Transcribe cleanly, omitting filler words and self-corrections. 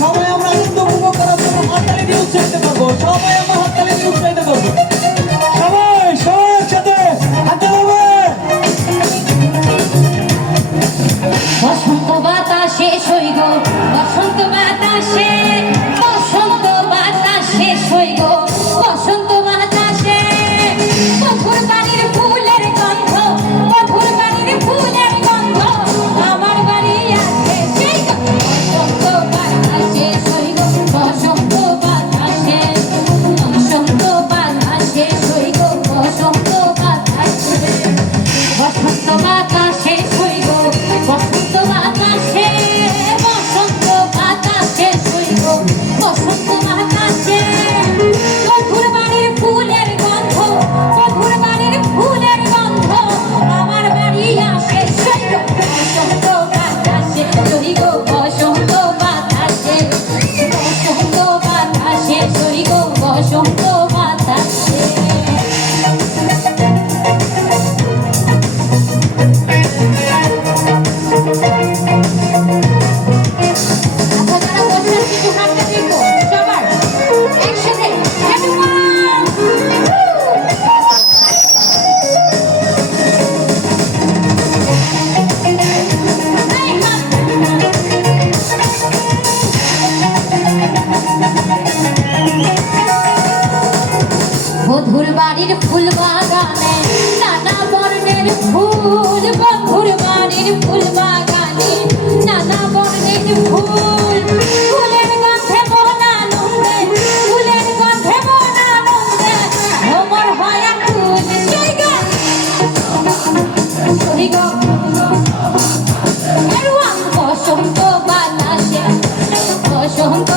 সবাই আমরা আনন্দ উপভোগ করার জন্য হাততালি দিয়ে উৎসাহিত করবো। সবাই আমরা হাততালি দিয়ে উৎসাহিত করবো। সবাই সবার সাথে হাতে হবে। বসন্ত বাতাসে সইগ, বসন্ত বাতাসে, বসন্ত বাতাসে সইগ, বসন্ত বাতাসে মধুর বাড়ির ফুলের গন্ধ, মধুর বাড়ির ফুলের গন্ধ আমার বাড়ি আছে সেই বসন্ত বাতাসে সইগ, বসন্ত বাতাসে, বসন্ত বাতাসে সইগ, বসন্ত বাতাসে, বসন্ত বাতাসে সইগ, বসন্ত বাতাসে, বসন্ত বাতাসে সইগ, বসন্ত বাতাসে মধুর বাড়ির ফুলের গন্ধ, মধুর বাড়ির ফুলের গন্ধ আমার বাড়ি আসে সইগ, বসন্ত বাতাসে সইগ, বসন্ত বাতাসে, বসন্ত বাতাসে সইগ, বসন্ত বাতাসে। বন্ধুর বাড়ির ফুল বাগানে নানা বর্ণের ফুল, বন্ধুর বাড়ির ফুল বাগানে নানা বর্ণের ফুল, ফুলের গন্ধে মন আনন্দে, ফুলের গন্ধে মন আনন্দে ভ্রমর হয় আকুল সইগ, সইগ বসন্ত বাতাসে, বসন্ত